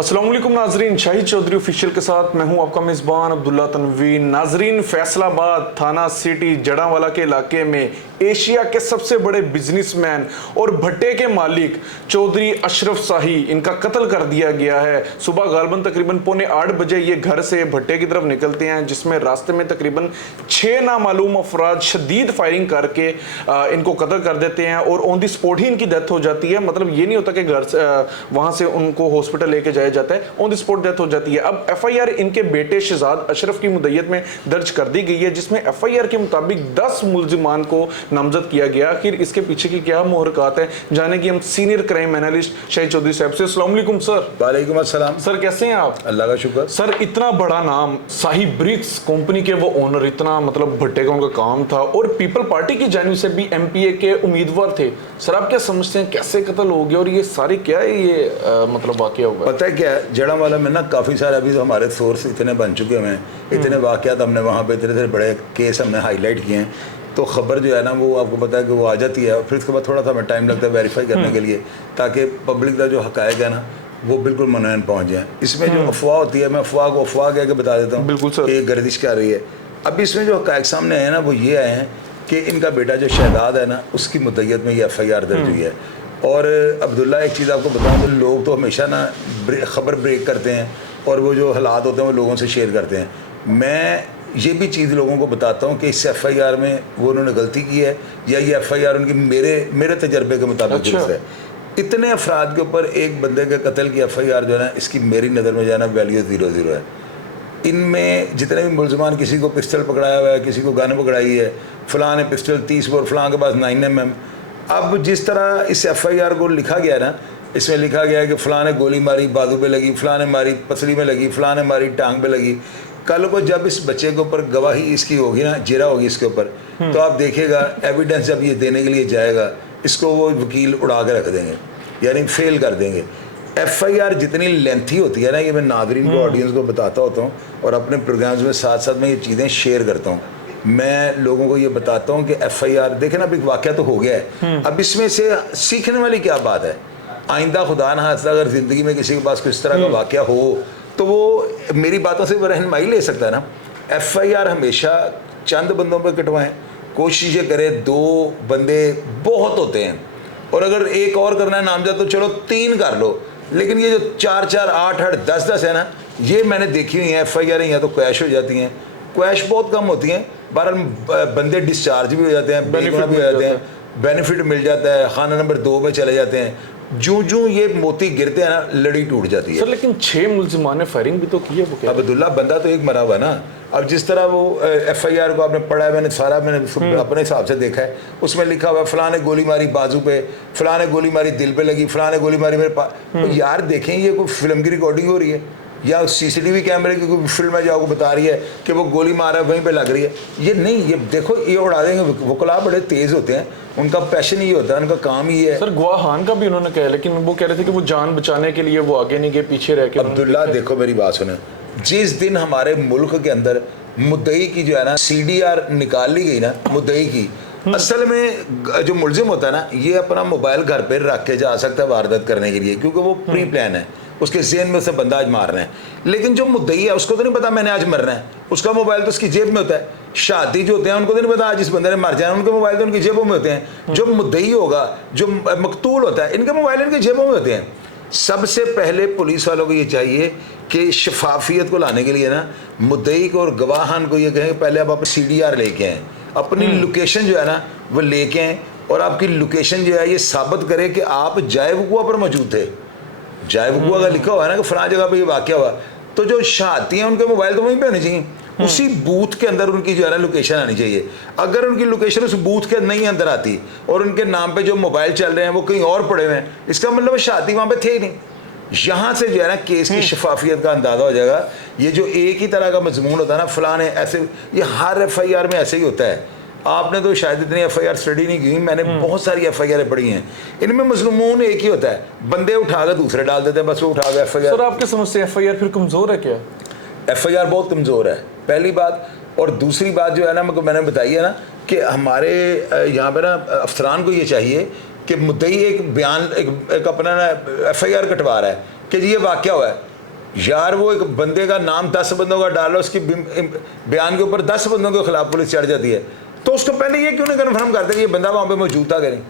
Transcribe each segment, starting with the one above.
अस्सलाम वालेकुम नाजरीन, शाहिद चौधरी ऑफिशियल के साथ मैं हूं आपका मेज़बान अब्दुल्ला तनवी। नाजरीन, फैसलाबाद थाना सिटी जड़ांवाला के इलाके में एशिया के सबसे बड़े बिजनेसमैन और भट्टे के मालिक चौधरी अशरफ शाही, इनका कत्ल कर दिया गया है। सुबह गालबन तकरीबन 7:45 बजे ये घर से भट्टे की तरफ निकलते हैं, जिसमें रास्ते में तकरीबन 6 नामालूम अफराद शदीद फायरिंग करके इनको कत्ल कर देते हैं और ऑन दी स्पॉट ही इनकी डेथ हो जाती है। मतलब ये नहीं होता कि घर से वहां से उनको हॉस्पिटल लेके जाया जाता है, ऑन द स्पॉट डेथ हो जाती है। अब एफआईआर इनके बेटे शहजाद अशरफ की मुद्दत में दर्ज कर दी गई है, जिसमें एफआईआर के मुताबिक 10 मुल्जिमान को नामजद किया गया। आखिर इसके पीछे की क्या मुहरकात है, जाने की हम senior crime analyst Shahid Chaudhary साहब से। अस्सलाम वालेकुम सर। वालेकुम अस्सलाम सर, कैसे हैं आप? अल्लाह का शुक्र। सर, इतना बड़ा नाम, शाही ब्रिक्स कंपनी के वो ओनर, इतना मतलब भट्टे का उनका काम था और पीपल पार्टी की जानिब से भी एमपीए के उम्मीदवार थे। सर, आप क्या समझते हैं कैसे कत्ल हो गया और ये सारी क्या है ये मतलब वाकया हुआ? पता है क्या, जड़ांवाला में ना काफ़ी सारे अभी तो हमारे सोर्स इतने बन चुके हैं, इतने वाक़यात हमने वहाँ पे इतने बड़े केस हमने हाईलाइट किए हैं, तो ख़बर जो है ना वो आपको पता है कि वो आ जाती है और फिर उसके बाद थोड़ा सा हमें टाइम लगता है वेरीफाई करने के लिए, ताकि पब्लिक का जो हक़ाइक़ है ना वो बिल्कुल मुनयन पहुँच जाए। इसमें जो अफवाह होती है, मैं अफवाह कह के बता देता हूँ, बिल्कुल सर, कि गर्दिश कर रही है। अब इसमें जो हक़ाइक़ सामने आए हैं ना वो ये आए हैं कि इनका बेटा जो शहजाद है ना उसकी मुद्दत में ये एफआईआर दर्ज हुई है। और अब्दुल्ला, एक चीज़ आपको बताऊँ तो लोग तो हमेशा ना ख़बर ब्रेक करते हैं और वो जो हालात होते हैं वो लोगों से शेयर करते हैं। मैं ये भी चीज़ लोगों को बताता हूँ कि इस एफआईआर में वो उन्होंने गलती की है या ये एफआईआर उनकी मेरे तजर्बे के मुताबिक दुरुस्त है। इतने अफराद के ऊपर एक बंदे के कत्ल की एफआईआर जो है ना, इसकी मेरी नज़र में जो है ना वैल्यू 0-0 है। इनमें जितने भी मुल्ज़मान, किसी को पिस्टल पकड़ाया हुआ है, किसी को गन पकड़ाई है, फ़लाँ ने पिस्टल 30 बोर, फ़लाँ के पास 9mm। अब जिस तरह इस एफआईआर को लिखा गया ना, इसमें लिखा गया है कि फ़लाँ ने गोली मारी बाजू पे लगी, फ़लाँ ने मारी पसली में लगी, फ़लाँ ने मारी टांग पे लगी। कल को जब इस बच्चे के ऊपर गवाही इसकी होगी ना, जिरा होगी इसके ऊपर, तो आप देखिएगा एविडेंस जब ये देने के लिए जाएगा, इसको वो वकील उड़ा के रख देंगे, यानी फेल कर देंगे। एफआईआर जितनी लेंथी होती है ना, ये मैं नाज़रीन को, ऑडियंस को बताता होता हूँ और अपने प्रोग्राम्स में साथ साथ मैं ये चीज़ें शेयर करता हूँ। मैं लोगों को ये बताता हूँ कि एफआईआर देखें ना, अब एक वाक़या तो हो गया है, अब इसमें से सीखने वाली क्या बात है? आइंदा खुदा न खास्ता अगर ज़िंदगी में किसी के पास किस तरह का वाक़या हो तो वो मेरी बातों से वो रहनुमाई ले सकता है ना। एफआईआर हमेशा चंद बंदों पर कटवाएं, कोशिश ये करें 2 बंदे बहुत होते हैं, और अगर एक और करना है नामजद तो चलो 3 कर लो, लेकिन ये जो 4-4, 8-8, 10-10 है ना, ये मैंने देखी हुई है एफआईआर या तो क्रैश हो जाती हैं, क्रैश बहुत कम होती हैं, बहरहाल बंदे डिस्चार्ज भी हो जाते हैं, बेनिफिट भी हो जाते हैं, बेनिफिट मिल जाता है, खाना नंबर 2 में चले जाते हैं। जूं ये मोती गिरते हैं ना, लड़ी टूट जाती है। सर, लेकिन 6 मुल्जिमान ने फायरिंग भी तो की है। वो क्या अब्दुल्ला, बंदा तो एक मरा हुआ ना। अब जिस तरह वो एफआईआर को आपने पढ़ा है, मैंने अपने हिसाब से देखा है, उसमें लिखा हुआ है फ़लाँ ने गोली मारी बाजू पे, फ़लाँ ने गोली मारी दिल पे लगी, फ़लाँ ने गोली मारी मेरे पास। तो यार देखें, ये कोई फिल्म की रिकॉर्डिंग हो रही है या सीसीटीवी कैमरे की कोई फिल्म है जो आपको बता रही है कि वो गोली मार रहा है, वहीं पे लग रही है? ये नहीं, ये देखो, ये उड़ा देंगे। वकला बड़े तेज़ होते हैं, उनका पैशन ही होता है, उनका काम ही है। सर, गवाहान का भी उन्होंने कहा, लेकिन वो कह रहे थे कि वो जान बचाने के लिए वो आगे नहीं गए, पीछे रह के। अब्दुल्ला देखो, मेरी बात सुने, जिस दिन हमारे मुल्क के अंदर मुद्दई की जो है ना सीडीआर निकाल ली गई ना, मुद्दई की, असल में जो मुलजिम होता है ना, ये अपना मोबाइल घर पे रख के जा सकता है वारदात करने के लिए, क्योंकि वो प्री प्लान है, उसके ज़हन में उसे बंदा आज मारना है। लेकिन जो मुद्दई है उसको तो नहीं पता मैंने आज मरना है, उसका मोबाइल तो उसकी जेब में होता है। शादी जो होते हैं उनको तो नहीं पता आज इस बंदे ने मर जाए, उनके मोबाइल तो उनकी जेबों में होते हैं। जो मुद्दई होगा, जो मकतूल होता है, इनके मोबाइल इनकी जेबों में होते हैं। सबसे पहले पुलिस वालों को ये चाहिए कि शफाफियत को लाने के लिए ना, मुद्दई को और गवाहान को ये कहें पहले आप अपनी सीडीआर लेके आएँ, अपनी लोकेशन जो है ना वो लेके आएँ, और आपकी लोकेशन जो है ये साबित करे कि आप जाए वक़ुआ पर मौजूद थे। जाए वक़ुआ का लिखा हुआ है ना कि फ़लाँ जगह पे ये वाक़या हुआ, तो जो शहादती हैं उनके मोबाइल तो वहीं पे होने चाहिए, उसी बूथ के अंदर उनकी जो है ना लोकेशन आनी चाहिए। अगर उनकी लोकेशन उस बूथ के नहीं अंदर आती और उनके नाम पे जो मोबाइल चल रहे हैं वो कहीं और पड़े हुए हैं, इसका मतलब शहादती वहाँ पे थे ही नहीं। यहाँ से जो है ना केस की शफाफियत का अंदाज़ा हो जाएगा। ये जो एक ही तरह का मजमून होता है ना, फ़लाँ ने ऐसे, ये हर एफआईआर में ऐसे ही होता है आपने तो शायद इतनी FIR स्टडी नहीं की, मैंने बहुत सारी FIR पढ़ी हैं। इनमें मजलूमून एक ही होता है, बंदे उठा कर दूसरे डाल देते हैं, बस वो उठा कर FIR। सर आपके समझ से FIR फिर कमज़ोर है क्या? FIR बहुत कमज़ोर है, पहली बात। और दूसरी बात जो है ना, मैंने बताई है ना कि हमारे यहाँ पे ना अफसरान को ये चाहिए कि मुद्दई एक बयान एक अपना ना FIR कटवा रहा है कि जी ये वाक़या हुआ है, यार वो एक बंदे का नाम 10 बंदों का डालो, उसकी बयान के ऊपर 10 बंदों के खिलाफ पुलिस चढ़ जाती है, तो उसको पहले ये क्यों नहीं कन्फर्म करते कि ये बंदा वहाँ पे मौजूद था करें।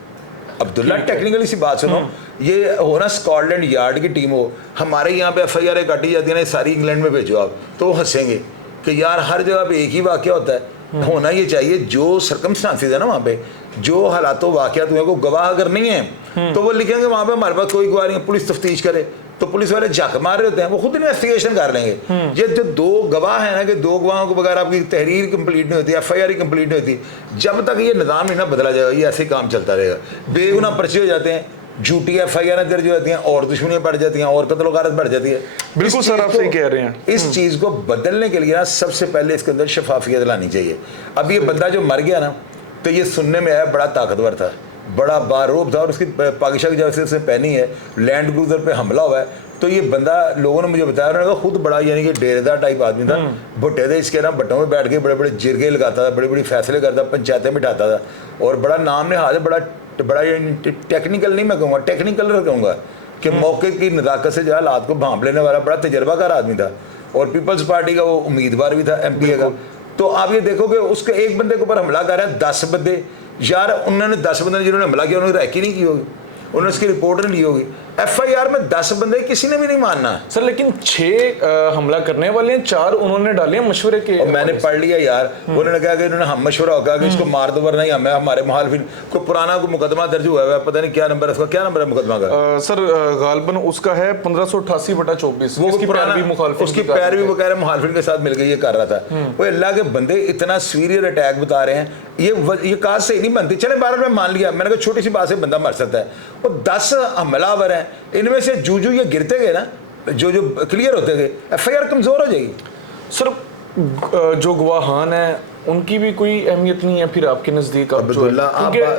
अब्दुल्ला टेक्निकली सी बात सुनो, ये हो ना स्कॉटलैंड यार्ड की टीम हो, हमारे यहाँ पे FIR काटी जाती है ना, सारी इंग्लैंड में भेजो आप, तो वो हंसेंगे कि यार हर जगह पे एक ही वाक़या होता है। होना ये चाहिए जो सर्कमस्टांसेस है ना वहाँ पे, जो हालातों वाक़यात हुए को गवाह अगर नहीं है तो वो लिखेंगे वहाँ पे हमारे पास कोई गवाह नहीं है, पुलिस तफ्तीश करे, तो पुलिस वाले झक मार रहे होते हैं, वो खुद इन्वेस्टिगेशन कर लेंगे। ये जो 2 गवाह हैं ना, कि 2 गवाहों के बगैर आपकी तहरीर कंप्लीट नहीं होती, FIR ही कंप्लीट नहीं होती, जब तक ये निज़ाम नहीं ना बदला जाएगा ये ऐसे काम चलता रहेगा। बेगुनाह पर्चे हो जाते हैं, झूठी FIR दर्ज हो जाती हैं, और दुश्मनियाँ बढ़ जाती हैं, और कत्ल गारत बढ़ जाती है। बिल्कुल सर, आप सही कह रहे हैं। इस चीज़ को बदलने के लिए ना सबसे पहले इसके अंदर शफाफियत लानी चाहिए। अब ये बंदा जो मर गया ना, तो ये सुनने में आया बड़ा ताकतवर था, बड़ा बारूद था, और उसकी पाकिस्तान जब से पहनी है, लैंड क्रूजर पे हमला हुआ है, तो ये बंदा लोगों ने मुझे बताया, उन्होंने कहा खुद बड़ा यानी कि डेरेदार टाइप आदमी था, भुट्टे थे इसके ना, भट्टों में बैठ के बड़े बड़े जिरगे लगाता था, बड़े बड़े फैसले करता, पंचायतें बिठाता था, और बड़ा नाम ने हाथ बड़ा टेक्निकल नहीं मैं कहूँगा, टेक्निकल कहूँगा कि मौके की नज़ाकत से जो हालात को भांप लेने वाला बड़ा तजर्बाकार आदमी था, और पीपल्स पार्टी का वो उम्मीदवार भी था MP का। तो आप ये देखो कि उसके एक बंदे के ऊपर हमला कर रहा है 10 बंदे, यार उन्होंने 10 बंदे जिन्होंने हमला किया उन्होंने रैकी नहीं की होगी, उन्होंने उसकी रिपोर्ट नहीं ली होगी। FIR में 10 बंदे किसी ने भी नहीं मानना सर, लेकिन 6 हमला करने वाले हैं, 4 उन्होंने डाले हैं मशवरे के। और मैंने पढ़ लिया यार, उन्होंने कहा कि इन्होंने हम मशवरा होगा कि इसको मार दो वरना हमें हमारे मुखालिफिन को पुराना को मुकदमा दर्ज हुआ है, पता नहीं क्या नंबर है उसका, क्या नंबर है मुकदमा का? सर गालबन उसका है 1588/24। वो पैरवी वो कह रहे मुखालिफिन के साथ मिलकर ये कर रहा था। वो अल्लाह के बंदे इतना सीवियर अटैक बता रहे हैं, ये काज सही नहीं बनती। चले 12 में मान लिया, मैंने कहा छोटी सी बात से बंदा मर सकता है, वो 10 हमलावर हैं, इनमें से जू ये गिरते गए ना, जो क्लियर होते गए, FIR कमजोर हो जाएगी। सर जो गवाहान है उनकी भी कोई अहमियत नहीं है फिर आपके नजदीक?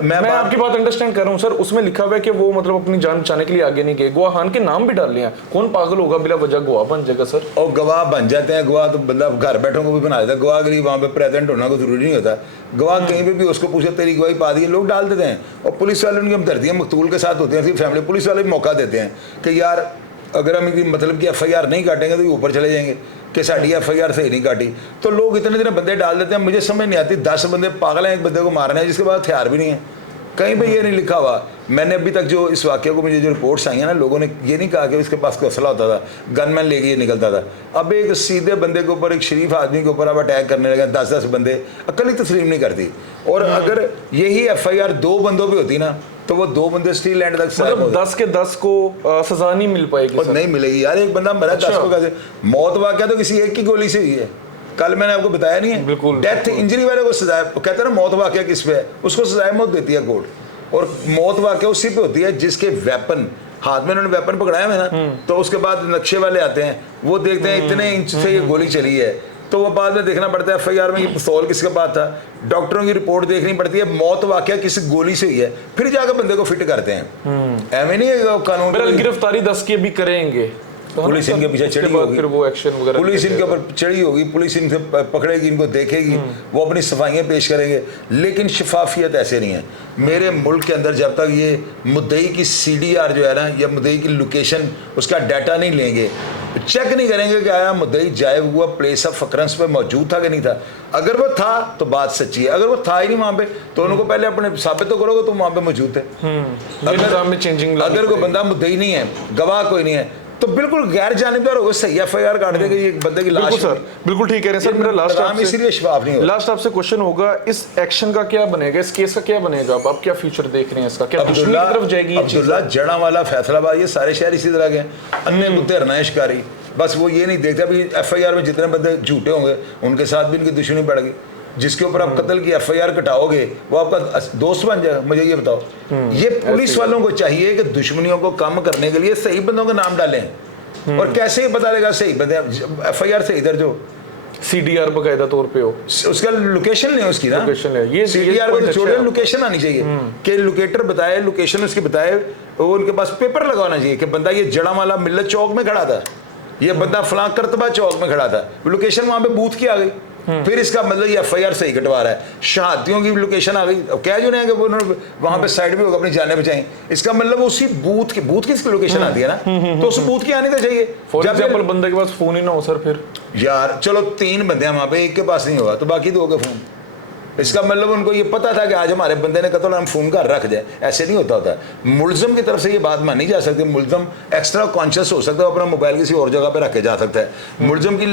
मैं आपकी बात अंडरस्टैंड कर रहा हूँ सर, उसमें लिखा हुआ है कि वो मतलब अपनी जान बचाने के लिए आगे नहीं गए, गवाहान के नाम भी डाल लिया, कौन पागल होगा बिला वजह गवाह बन जाएगा सर? और गवाह बन जाते हैं, गवाह तो बंदा घर बैठों को भी बना देता है, गवाह के लिए वहाँ पे प्रेजेंट होना को जरूरी नहीं होता, गवाह कहीं पे भी उसको पूछे तेरी गवाही पा दी, लोग डाल देते हैं। और पुलिस वाले उनकी हमदर्दियाँ मकतूल के साथ होती हैं, फैमिली पुलिस वाले भी मौका देते हैं कि यार अगर हम इनकी मतलब कि FIR नहीं काटेंगे तो ये ऊपर चले जाएंगे कि साड़ी FIR सही नहीं काटी, तो लोग इतने बंदे डाल देते हैं। मुझे समझ नहीं आती, 10 बंदे पागल हैं एक बंदे को मारने हैं जिसके पास हथियार भी नहीं है, कहीं पे ये नहीं लिखा हुआ। मैंने अभी तक जो इस वाक़े को मुझे जो रिपोर्ट्स आई हैं ना, लोगों ने ये नहीं कहा कि इसके पास कोई असला होता था, गनमैन लेके ये निकलता था। अब एक सीधे बंदे के ऊपर, एक शरीफ आदमी के ऊपर अब अटैक करने लगे 10-10 बंदे, अकल ही तस्लीम नहीं करती। और अगर यही FIR 2 बंदों पर होती ना, तो वो 2 बंदे स्टील लैंड तक मतलब 10 के 10 को सजा नहीं मिल पाएगी? और नहीं मिलेगी यार, एक बंदा मरा 10 को कैसे? मौत वाक़या तो किसी एक की गोली से हुई है, कल मैंने आपको बताया नहीं है, डेथ इंजरी वाले को सजाए कहते हैं ना, मौत वाक़या किस पे है, उसको सजाए मौत देती है कोर्ट, और मौत वाक़या उसी पे होती है जिसके वेपन हाथ में उन्होंने वेपन पकड़ाया है ना, तो उसके बाद नक्शे वाले आते हैं, वो देखते हैं इतने इंच से ये गोली चली है, तो वो बाद में देखना पड़ता है FIR में ये पिस्तौल किसके पास था, डॉक्टरों की रिपोर्ट देखनी पड़ती है, मौत वाक़या किस गोली से हुई है, फिर जाकर बंदे को फिट करते हैं। ऐਵੇਂ नहीं है कानून। गिरफ्तारी 10 के भी करेंगे, पुलिस इनके पीछे चढ़ी होगी, फिर वो एक्शन वगैरह पुलिस इनके ऊपर चढ़ी होगी, पुलिस इनसे पकड़ेगी, इनको देखेगी, वो अपनी सफाइयाँ पेश करेंगे, लेकिन शफाफियत ऐसे नहीं है। मेरे मुल्क के अंदर जब तक ये मुद्दई की CDR जो है ना, या मुद्दई की लोकेशन उसका डाटा नहीं लेंगे, चेक नहीं करेंगे कि आया मुद्दई जाए हुआ प्लेस ऑफ अकरेंस पे मौजूद था कि नहीं था, अगर वो था तो बात सच्ची है, अगर वो था ही नहीं वहाँ पे तो उनको पहले अपने साबित तो करोगे तो वहाँ पे मौजूद थे। अगर कोई बंदा मुद्दई नहीं है, गवाह कोई नहीं है, तो बिल्कुल गैर जानिबदार होगा, सही FIR काट देगा ये बंदे की लाश। सर बिल्कुल ठीक कह रहे हैं सर। मेरा लास्ट आपसे क्वेश्चन होगा, इस एक्शन का क्या बनेगा, इस केस का क्या बनेगा, आप क्या फ्यूचर देख रहे हैं इसका, क्या दुश्मनी की तरफ जाएगी? अब्दुल्ला, जड़ांवाला, फैसलाबाद, ये सारे शहर इसी तरह के अन्य मुद्दे हरना शिकारी, बस वो ये नहीं देखता भी FIR में जितने बंदे झूठे होंगे उनके साथ भी इनकी दुश्मनी बढ़ गई, जिसके ऊपर आप कत्ल की FIR कटाओगे वो आपका दोस्त बन जाएगा। मुझे ये बताओ, ये पुलिस वालों को चाहिए कि दुश्मनियों को कम करने के लिए सही बंदों का नाम डालें, और कैसे ही पता लगेगा सही बंदे FIR सही दर्ज हो? CDR बकायदा तौर पे हो, उसका लोकेशन नहीं है उसकी ना, लोकेशन है, ये सीडीआर point को अच्छा छोड़िए, है। लोकेशन आनी चाहिए कि लोकेटर बताए, लोकेशन उसकी बताए, वो उनके पास पेपर लगवाना चाहिए कि बंदा ये जड़ावाला मिल्लत चौक में खड़ा था, ये बंदा फलां करतबा चौक में खड़ा था, लोकेशन वहां पे बूथ की आ गई, फिर इसका मतलब ये FIR सही कटवा रहा है। शहादतियों की लोकेशन आ गई, अब कह जो नहीं है कि वो उन्होंने वहां पे साइड में होगा अपनी जाने बचाई, इसका मतलब उसी बूथ की लोकेशन आती है ना, तो उस बूथ की आनी तो चाहिए। फॉर जब एग्जाम्पल बंदे के पास फोन ही ना हो सर, फिर यार चलो 3 बंदे हैं वहां पे, एक के पास नहीं होगा तो बाकी 2 के फोन, इसका मतलब उनको ये पता था कि आज हमारे बंदे ने कत्ल, हम फोन कर रख जाए, ऐसे नहीं होता। मुलजम की तरफ से ये बात मानी जा सकती है, मुलजम एक्स्ट्रा कॉन्शियस हो सकता है, अपना मोबाइल किसी और जगह पे रखे जा सकता है। मुलजम की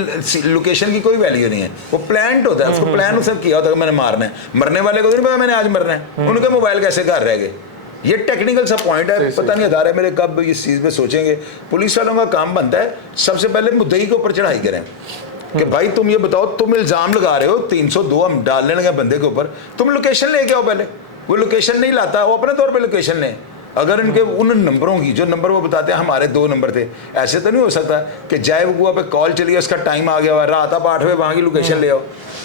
लोकेशन की कोई वैल्यू नहीं है, वो प्लान होता है, उसको प्लान उसने किया होता है मैंने मारना है, मरने वाले को नहीं पता मैंने आज मरना है, उनके मोबाइल कैसे घर रह गए, ये टेक्निकल सा पॉइंट है। पता नहीं अदारे मेरे कब इस चीज़ पे सोचेंगे। पुलिस वालों का काम बनता है सबसे पहले मुद्दई के ऊपर चढ़ाई करें कि भाई तुम ये बताओ, तुम इल्ज़ाम लगा रहे हो 302 हम डालने लगे बंदे के ऊपर, तुम लोकेशन लेके आओ पहले। वो लोकेशन नहीं लाता, वो अपने तौर पे लोकेशन ले। अगर इनके उन नंबरों की जो नंबर वो बताते हैं हमारे 2 नंबर थे, ऐसे तो नहीं हो सकता कि जाए वकूआ पे कॉल चली है, उसका टाइम आ गया हुआ, रात आप 8 बजे वहाँ की लोकेशन ले आओ,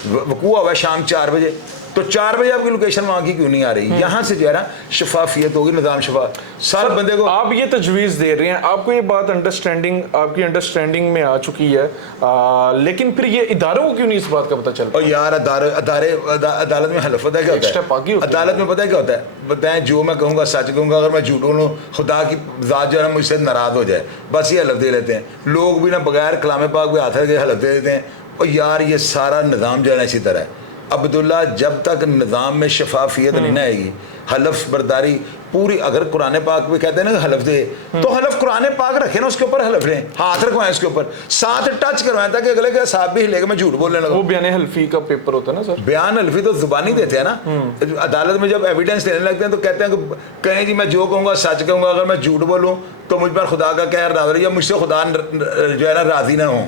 वकूआ हुआ शाम 4 बजे, तो 4 बजे आपकी लोकेशन वहाँ की क्यों नहीं आ रही? यहाँ से जो है ना शफाफियत होगी, निज़ाम शफा सार बंदे को। आप ये तजवीज़ दे रहे हैं, आपको ये बात आपकी अंडरस्टैंडिंग में आ चुकी है, लेकिन फिर ये इदारों को क्यों नहीं इस बात का पता चल? और यार अदालत में हलफ पता है क्या होता है? अदालत में पता है क्या होता है? बताएं जो मैं कहूँगा सच कहूँगा, अगर मैं झूठ बोलूँ खुदा की ज़ात जो है ना मुझसे नाराज़ हो जाए, बस ये हलफ दे लेते हैं लोग भी ना, बगैर कलाम पाक भी हाथ के हलफ दे देते हैं। और यार ये सारा निज़ाम जो है ना इसी तरह है अब्दुल्ला, जब तक निज़ाम में शफाफियत नहीं ना आएगी, हलफ बर्दारी पूरी, अगर कुरान पाक में कहते हैं ना हलफ दे, तो हलफ कुरान पाक रखे ना, उसके ऊपर हलफ लें, हाथ रखवाएं उसके ऊपर, साथ टच करवाएं ताकि अगले का साहब भी हिलेगा मैं झूठ बोलने लगा। वो बयान हल्फी का पेपर होता है ना सर, बयान हल्फी तो जुबानी देते हैं ना, अदालत में जब एविडेंस लेने लगते हैं तो कहते हैं कि कहें जी मैं जो कहूँगा सच कहूँगा, अगर मैं झूठ बोलूँ तो मुझ पर खुदा का कहर नाज़िल या मुझसे खुदा जो है ना राज़ी ना हो।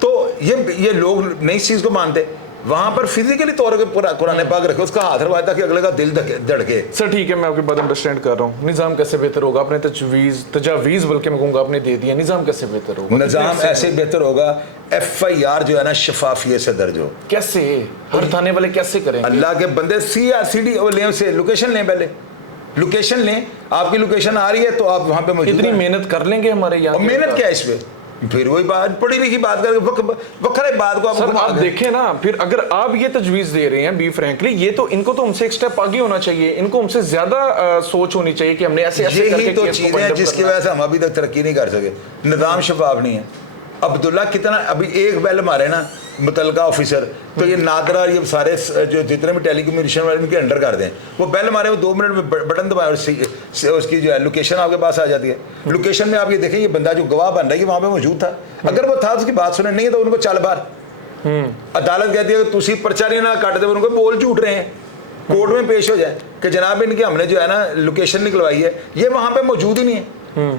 तो ये लोग नई चीज़ को मानते, वहां पर फिजिकली तौर पर कुरान पाक रखे, उसका हाथ रखवाया ताकि अगले का दिल धड़के। सर ठीक है, मैं आपकी बात अंडरस्टैंड कर रहा हूँ। निज़ाम कैसे बेहतर होगा? आपने तजावीज़ बल्कि मैं कहूँगा आपने दे दिया, निज़ाम कैसे बेहतर होगा? निज़ाम ऐसे बेहतर होगा FIR जो है ना शफाफियत से दर्ज हो। कैसे? हर थाने वाले कैसे करें? अल्लाह के बंदे CRCD लें, से लोकेशन लें, पहले लोकेशन लें, आपकी लोकेशन आ रही है तो आप वहाँ पे मौजूद इतनी मेहनत कर लेंगे हमारे यहाँ? मेहनत क्या है इस पे? फिर वही बात पढ़ी लिखी बात करके वखरे बात को सर आप देखें ना, फिर अगर आप ये तजवीज़ दे रहे हैं बी फ्रैंकली, ये तो इनको तो हमसे एक स्टेप आगे होना चाहिए, इनको हमसे ज्यादा सोच होनी चाहिए कि हमने ऐसे ऐसे करके तो चीजें हैं जिसकी वजह से हम अभी तक तरक्की नहीं कर सके। निज़ाम शफाफ नहीं है। अब्दुल्ला कितना अभी एक बेल मारे ना मुतलका ऑफिसर, तो ये नादरा ये सारे जो जितने भी टेलीकम्युनिकेशन वाले इनके अंडर कर दें, वो बेल मारे वो 2 मिनट में बटन दबाए और उसकी जो है लोकेशन आपके पास आ जाती है। लोकेशन में आप ये देखें ये बंदा जो गवाह बन रहा है ये वहाँ पे मौजूद था, अगर वो था उसकी बात सुने, नहीं है तो उनको चल बाहर। अदालत कहती है तुसी पर्चा नहीं ना काट दे, उनको बोल झूठ रहे हैं, कोर्ट में पेश हो जाए कि जनाब इनकी हमने जो है ना लोकेशन निकलवाई है, ये वहाँ पे मौजूद ही नहीं है,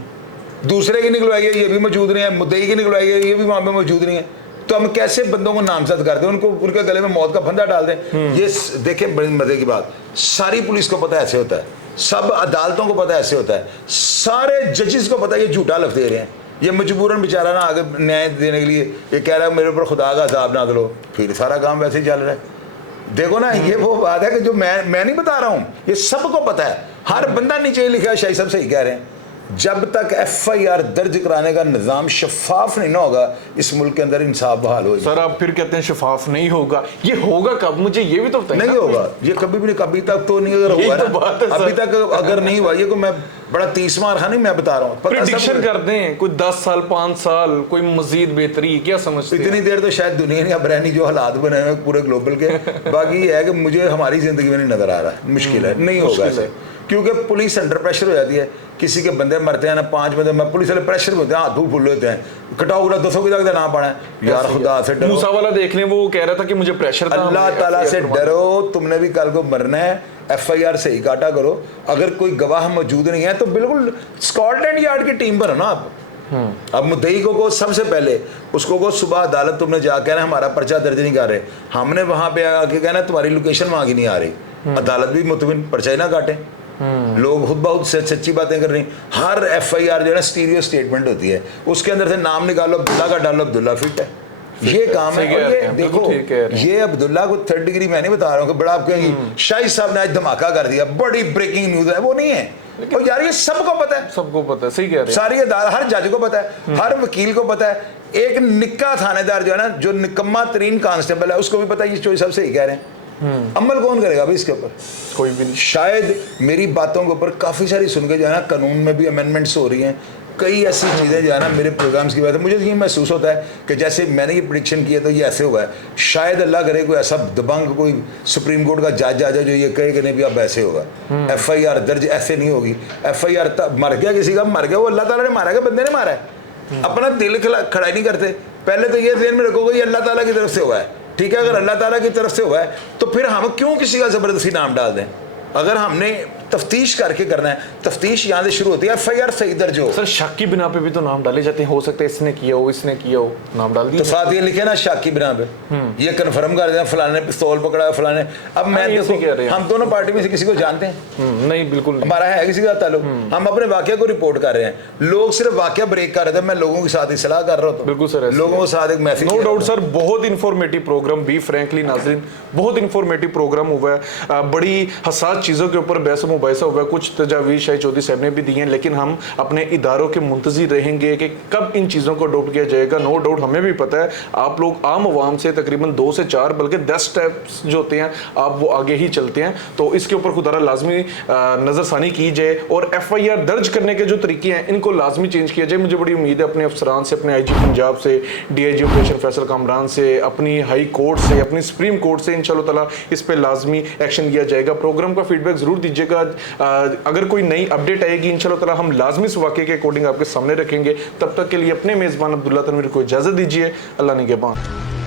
दूसरे की निकलवाई है ये भी मौजूद नहीं है, मुद्दई की निकलवाई है ये भी वहाँ पे मौजूद नहीं है, तो हम कैसे बंदों को नामजद कर दें, उनको उनके गले में मौत का फंदा डाल दें? ये देखें बड़ी मजे की बात, सारी पुलिस को पता ऐसे होता है, सब अदालतों को पता ऐसे होता है, सारे जजेस को पता है ये झूठा लफ्ज़ दे रहे हैं, ये मजबूरन बेचारा ना आगे न्याय देने के लिए ये कह रहा है मेरे ऊपर खुदा का अज़ाब ना दो, फिर सारा काम वैसे ही चल रहा है। देखो ना ये वो बात है कि जो मैं नहीं बता रहा हूँ, ये सबको पता है, हर बंदा नीचे लिखा है, शाही साहब सही कह रहे हैं। जब तक FIR दर्ज कराने का निज़ाम शफाफ नहीं ना होगा इस मुल्क के अंदर इंसाफ बहाल हो। सर आप फिर कहते हैं शफाफ नहीं होगा, ये होगा कब? मुझे ये भी तो बताइए। नहीं होगा ये कभी भी नहीं, कभी तक तो नहीं, अगर होगा ना अभी तक अगर नहीं हुआ ये को मैं बड़ा 30 मार नहीं मैं बता रहा हूँ। प्रेडिक्शन कर दें कोई 10 साल 5 साल कोई मजीद बेहतरी, क्या समझते हैं? इतनी देर तो शायद दुनिया ने अब रहनी जो हालात बने हुए पूरे ग्लोबल के, बाकी ये है कि मुझे हमारी ज़िंदगी में नहीं नज़र आ रहा, मुश्किल है, नहीं होगा ऐसे, क्योंकि पुलिस अंडर प्रेशर हो जाती है, किसी के बंदे मरते हैं ना 5 बंदे में पुलिस वाले प्रेशर होते हैं, हाथ फुल होते हैं, कटाओ 200 की तक ना पड़ा है यार, खुदा से डरो। मूसा वाला देख लें, वो कह रहा था कि मुझे प्रेशर था। अल्लाह ताला से डरो, तुमने भी कल को मरना है, FIR सही काटा करो, अगर कोई गवाह मौजूद नहीं है तो बिल्कुल स्कॉटलैंड यार्ड की टीम बनो ना आप। अब मुद्दई को सबसे पहले उसको को सुबह अदालत तुमने जा कहना हमारा पर्चा दर्ज नहीं कर रहे, हमने वहां पे आके कहना तुम्हारी लोकेशन वहां की नहीं आ रही, अदालत भी मुतमिन पर्चा ही ना काटे, लोग खुद बहुत सच्ची बातें कर रही। हर FIR जो है ना स्टीरियो स्टेटमेंट होती है, उसके अंदर से नाम निकालो, अब्दुल्ला का डालो, अब्दुल्ला फिट है, ये काम सही है। कह और रहे ये हैं, देखो बिल्कुल ठीक कह रहे हैं। ये अब्दुल्ला को 3rd डिग्री मैं नहीं बता रहा हूँ कि बड़ा आप कहेंगे शाहिद साहब ने आज धमाका कर दिया, बड़ी ब्रेकिंग न्यूज है, वो नहीं है। और यार ये सबको पता है, सबको पता है, सही कह रहे हैं। सारी अदालत, हर जज को पता है, हर वकील को पता है, एक निक्का थानेदार जो है ना, जो निकम्मा तरीन कांस्टेबल है, उसको भी पता है ये चोरी साहब सही कह रहे हैं। अमल कौन करेगा भाई इसके ऊपर? कोई भी नहीं। शायद मेरी बातों के ऊपर काफ़ी सारी सुन के जो है ना, कानून में भी अमेंडमेंट्स हो रही हैं, कई ऐसी चीज़ें जो है ना मेरे प्रोग्राम्स की वजह से मुझे ये महसूस होता है कि जैसे मैंने ये प्रिडिक्शन किया तो ये ऐसे हुआ है। शायद अल्लाह करे कोई ऐसा दबंग कोई सुप्रीम कोर्ट का जज आ जाए जो ये कहे कि नहीं भी अब ऐसे होगा, FIR दर्ज ऐसे नहीं होगी। FIR मर गया किसी का, मर गया, वो अल्लाह ताला ने मारा है, बंदे ने मारा है, अपना दिल खड़ा नहीं करते। पहले तो ये ध्यान में रखोगे ये अल्लाह ताला की तरफ से हुआ है, ठीक है। अगर अल्लाह ताला की तरफ से हुआ है तो फिर हम क्यों किसी का ज़बरदस्ती नाम डाल दें? अगर हमने तफ्तीश करके करना है, तफ्तीश यहाँ से शुरू होती है, FIR सही दर्ज हो। सर शक की बिना पे भी तो नाम डाले जाते हैं, हो सकता है इसने किया हो, इसने किया हो, नाम डाल तो दिया। साथ ये लिखे ना शक की बिना पे, ये कन्फर्म कर देना फलाने ने पिस्तौल पकड़ा है फलाने। अब मैं ये सही कह रहे देखो हैं। हम दोनों पार्टी में से किसी को जानते हैं? नहीं बिल्कुल नहीं। हमारा है किसी का ताल्लुक? हम अपने वाकया को रिपोर्ट कर रहे हैं, लोग सिर्फ वाकया ब्रेक कर रहे थे, मैं लोगों के साथ ही सलाह कर रहा हूँ। बिल्कुल सर, ऐसे लोगों के साथ एक मैसेज। नो डाउट सर, बहुत इंफॉर्मेटिव प्रोग्राम, बी फ्रैंकली नाज़रीन बहुत इंफॉर्मेटिव प्रोग्राम हुआ है। बड़ी हसास चीज़ों के ऊपर बहस मुबाहिसा हुआ है, कुछ तजावीज़ शाहिद चौधरी साहब ने भी दी हैं, लेकिन हम अपने इदारों के मुंतज़िर रहेंगे कि कब इन चीज़ों को अडॉप्ट किया जाएगा। नो डाउट हमें भी पता है आप लोग आम आवाम से तकरीबन 2 से 4 बल्कि 10 स्टेप्स जो होते हैं आप वो आगे ही चलते हैं, तो इसके ऊपर खुदारा लाजमी नज़रसानी की जाए और FIR दर्ज करने के जो तरीके हैं इनको लाजमी चेंज किया जाए। मुझे बड़ी उम्मीद है अपने अफसरान से, अपने IG पंजाब से, DIG ऑपरेशन फैसल कामरान से, अपनी हाई कोर्ट से, अपनी सुप्रीम कोर्ट से इंशाल्लाह ताला इस पर लाजमी एक्शन लिया जाएगा। प्रोग्राम का फीडबैक ज़रूर दीजिएगा। अगर कोई नई अपडेट आएगी इंशाल्लाह ताला हम लाजमी इस वाक़े के अकॉर्डिंग आपके सामने रखेंगे। तब तक के लिए अपने मेज़बान अब्दुल्ला तनवीर को इजाज़त दीजिए। अल्लाह निगहबान।